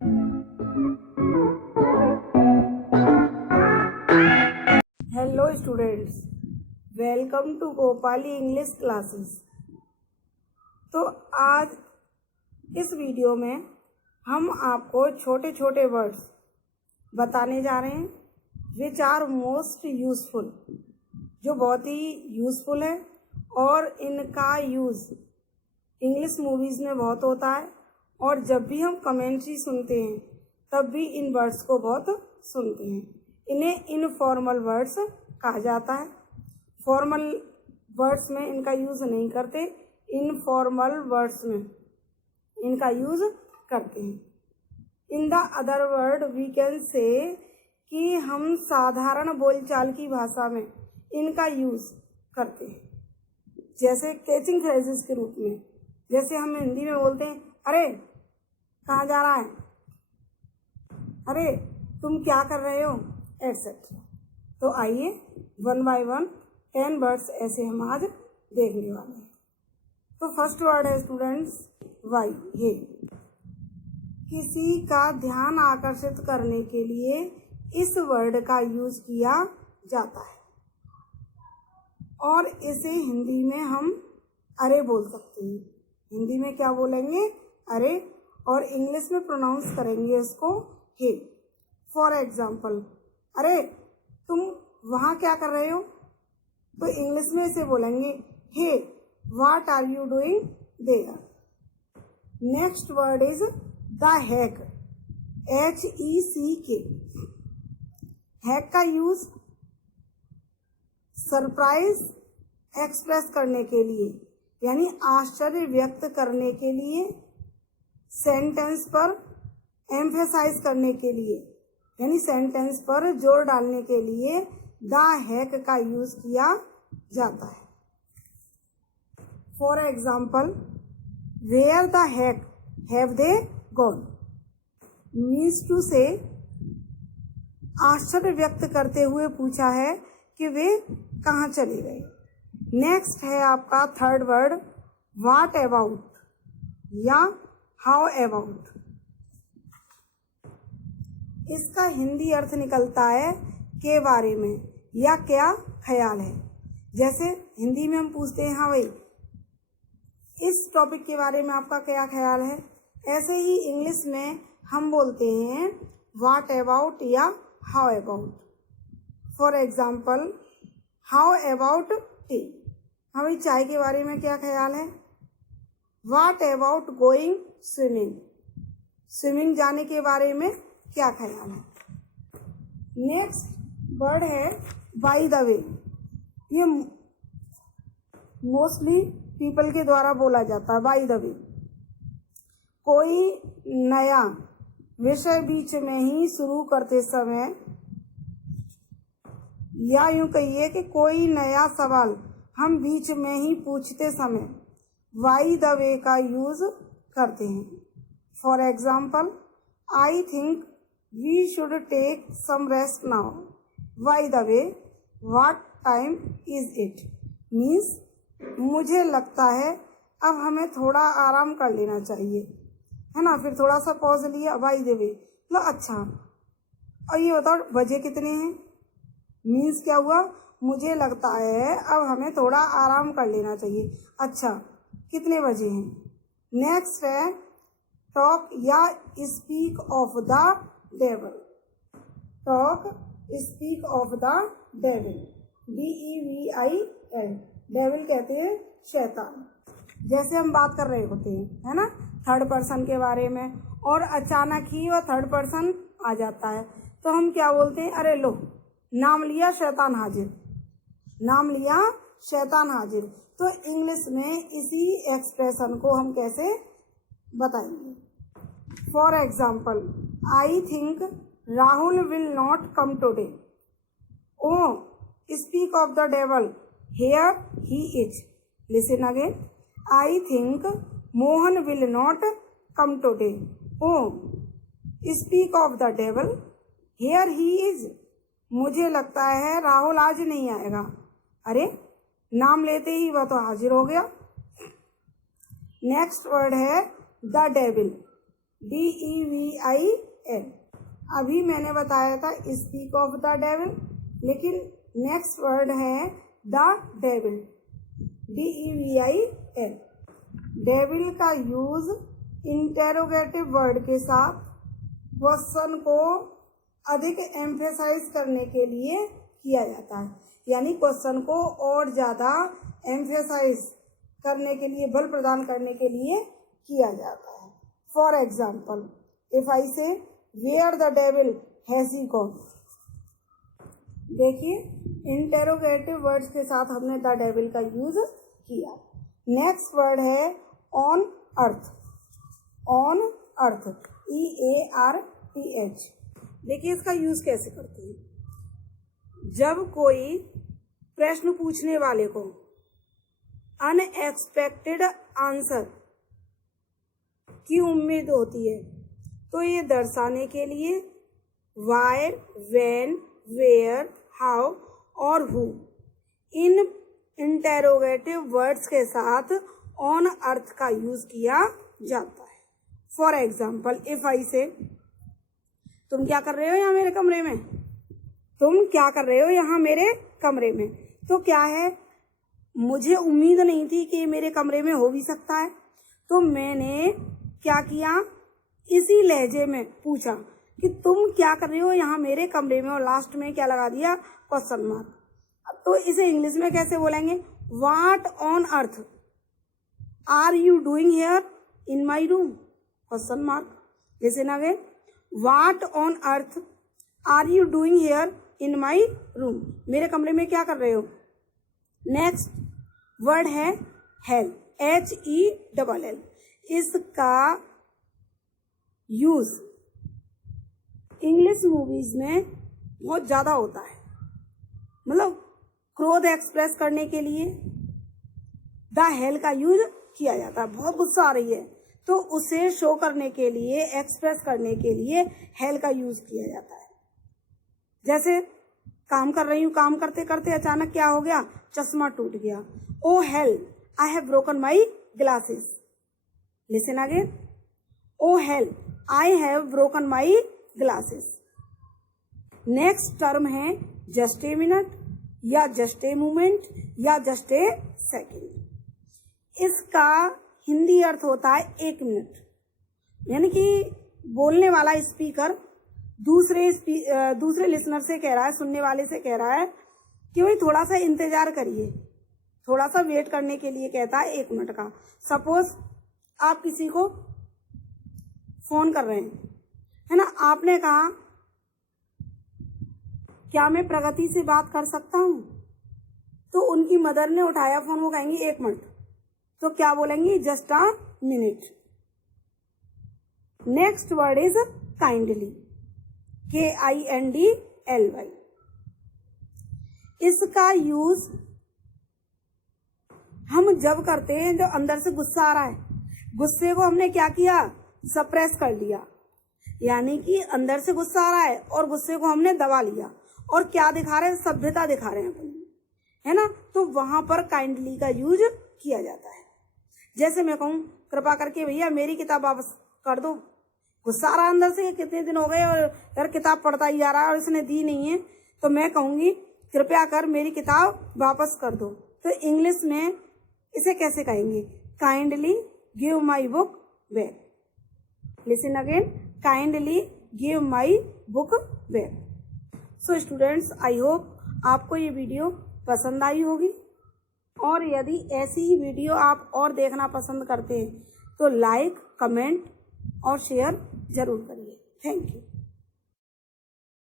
Hello students, welcome to Gopali English classes. तो आज इस वीडियो में हम आपको छोटे छोटे वर्ड्स बताने जा रहे हैं विच आर मोस्ट यूज़फुल, जो बहुत ही यूज़फुल है और इनका यूज़ इंग्लिश मूवीज़ में बहुत होता है। और जब भी हम कमेंट्री सुनते हैं तब भी इन वर्ड्स को बहुत सुनते हैं। इन्हें इनफॉर्मल वर्ड्स कहा जाता है। फॉर्मल वर्ड्स में इनका यूज़ नहीं करते, इनफॉर्मल वर्ड्स में इनका यूज़ करते हैं। In the other word we can say कि हम साधारण बोलचाल की भाषा में इनका यूज़ करते हैं, जैसे कैचिंग फ्रेजेस के रूप में। जैसे हम हिंदी में बोलते हैं, अरे कहाँ जा रहा है, अरे तुम क्या कर रहे हो, एटसेट्रा। तो आइए वन बाय वन 10 वर्ड्स ऐसे हम आज देखने वाले हैं। तो फर्स्ट वर्ड है स्टूडेंट्स वाई। ये किसी का ध्यान आकर्षित करने के लिए इस वर्ड का यूज किया जाता है और इसे हिंदी में हम अरे बोल सकते हैं। हिंदी में क्या बोलेंगे, अरे, और इंग्लिश में प्रोनाउंस करेंगे इसको हे। फॉर एग्जाम्पल, अरे तुम वहाँ क्या कर रहे हो, तो इंग्लिश में इसे बोलेंगे hey what are you doing there. Next word is the heck, HECK। Heck का यूज सरप्राइज एक्सप्रेस करने के लिए, यानी आश्चर्य व्यक्त करने के लिए, सेंटेंस पर एम्फेसाइज करने के लिए, यानी सेंटेंस पर जोर डालने के लिए द हैक का यूज किया जाता है। For example, where the heck have they gone means to say आश्चर्य व्यक्त करते हुए पूछा है कि वे कहाँ चले गए। नेक्स्ट है आपका थर्ड वर्ड व्हाट अबाउट या हाउ अबाउट। इसका हिंदी अर्थ निकलता है के बारे में या क्या ख्याल है। जैसे हिंदी में हम पूछते हैं, हाँ भाई इस टॉपिक के बारे में आपका क्या ख्याल है, ऐसे ही इंग्लिश में हम बोलते हैं व्हाट अबाउट या how about. For example, how about T, हाँ भाई चाय के बारे में क्या ख्याल है। What about going swimming, swimming जाने के बारे में क्या ख्याल है। नेक्स्ट वर्ड है बाय द वे। ये मोस्टली पीपल के द्वारा बोला जाता है बाय द वे। कोई नया विषय बीच में ही शुरू करते समय, या यूं कहिए कि कोई नया सवाल हम बीच में ही पूछते समय बाय द वे का यूज करते हैं। For example, I think we should take some rest now, by the way what time is it means मुझे लगता है अब हमें थोड़ा आराम कर लेना चाहिए, है ना। फिर थोड़ा सा पॉज लिया, बाय द वे, मतलब अच्छा और ये बताओ बजे कितने हैं, मीन्स क्या हुआ, मुझे लगता है अब हमें थोड़ा आराम कर लेना चाहिए, अच्छा कितने बजे हैं। नेक्स्ट है टॉक या speak of the devil. Talk speak of the devil, DEVIL, devil कहते हैं शैतान। जैसे हम बात कर रहे होते हैं, है ना, थर्ड पर्सन के बारे में, और अचानक ही वह थर्ड पर्सन आ जाता है, तो हम क्या बोलते हैं, अरे लो नाम लिया शैतान हाजिर, नाम लिया शैतान हाजिर। तो इंग्लिश में इसी एक्सप्रेशन को हम कैसे बताएंगे। For example, I think Rahul will not come today, oh speak of the devil here he is. Listen again, I think Mohan will not come today, oh speak of the devil here he is. मुझे लगता है राहुल आज नहीं आएगा, अरे नाम लेते ही वह तो हाजिर हो गया। नेक्स्ट वर्ड है द डेविल। DEVIL। अभी मैंने बताया था स्पीक ऑफ द डेविल, लेकिन नेक्स्ट वर्ड है द डेविल, DEVIL। डेविल का यूज इंटेरोगेटिव वर्ड के साथ क्वेश्चन को अधिक एम्फेसाइज करने के लिए किया जाता है, यानी क्वेश्चन को और ज़्यादा एम्फेसाइज करने के लिए, बल प्रदान करने के लिए किया जाता है। For example, if I say where the devil has he gone. देखिए, इंटेरोगेटिव वर्ड्स के साथ हमने द डेविल का यूज किया। नेक्स्ट वर्ड है on earth, on earth, EARTH। देखिए इसका यूज कैसे करते हैं। जब कोई प्रश्न पूछने वाले को अनएक्सपेक्टेड आंसर की उम्मीद होती है, तो ये दर्शाने के लिए वाई, व्हेन, वेयर, हाउ और हु इन इंटेरोगेटिव वर्ड्स के साथ ऑन अर्थ का यूज किया जाता है। फॉर एग्जाम्पल, इफ आई से तुम क्या कर रहे हो यहाँ मेरे कमरे में, तुम क्या कर रहे हो यहाँ मेरे कमरे में, तो क्या है, मुझे उम्मीद नहीं थी कि मेरे कमरे में हो भी सकता है, तो मैंने क्या किया, इसी लहजे में पूछा कि तुम क्या कर रहे हो यहाँ मेरे कमरे में, और लास्ट में क्या लगा दिया, क्वेश्चन मार्क। तो इसे इंग्लिश में कैसे बोलेंगे, what on earth are you doing here in my room, question mark. Listen again, what on earth are you doing here in my room, मेरे कमरे में क्या कर रहे हो। नेक्स्ट वर्ड है हेल, HELL। इसका यूज इंग्लिश मूवीज में बहुत ज्यादा होता है, मतलब क्रोध एक्सप्रेस करने के लिए द हेल का यूज किया जाता है। बहुत गुस्सा आ रही है तो उसे शो करने के लिए, एक्सप्रेस करने के लिए हेल का यूज किया जाता है। जैसे काम कर रही हूँ, काम करते करते अचानक क्या हो गया, चश्मा टूट गया, oh hell I have broken my glasses. Listen again, oh hell I have broken my glasses. Next term है जस्ट ए मिनट, या जस्ट ए मोमेंट, या जस्ट ए सेकेंड। इसका हिंदी अर्थ होता है 1 मिनट, यानी कि बोलने वाला स्पीकर दूसरे लिसनर से कह रहा है, सुनने वाले से कह रहा है कि भाई थोड़ा सा इंतजार करिए, थोड़ा सा वेट करने के लिए कहता है 1 मिनट का। सपोज आप किसी को फोन कर रहे हैं, है ना, आपने कहा क्या मैं प्रगति से बात कर सकता हूं, तो उनकी मदर ने उठाया फोन, वो कहेंगी 1 मिनट, तो क्या बोलेंगी, just a minute. Next word is kindly, KINDLY। इसका यूज हम जब करते हैं जब अंदर से गुस्सा आ रहा है, गुस्से को हमने क्या किया, सप्रेस कर लिया, यानी कि अंदर से गुस्सा आ रहा है और गुस्से को हमने दबा लिया, और क्या दिखा रहे हैं, सभ्यता दिखा रहे हैं अपन, है ना, तो वहां पर काइंडली का यूज किया जाता है। जैसे मैं कहूँ कृपा करके भैया मेरी किताब वापस कर दो, गुस्सा आ रहा है अंदर से, कितने दिन हो गए और यार किताब पढ़ता ही जा रहा है और इसने दी नहीं है, तो मैं कहूंगी कृपया कर मेरी किताब वापस कर दो। तो इंग्लिश में इसे कैसे कहेंगे, kindly give my book back. Listen again, kindly give my book back. So students, I hope आपको ये वीडियो पसंद आई होगी, और यदि ऐसी ही वीडियो आप और देखना पसंद करते हैं तो लाइक, कमेंट और शेयर जरूर करिए। Thank you.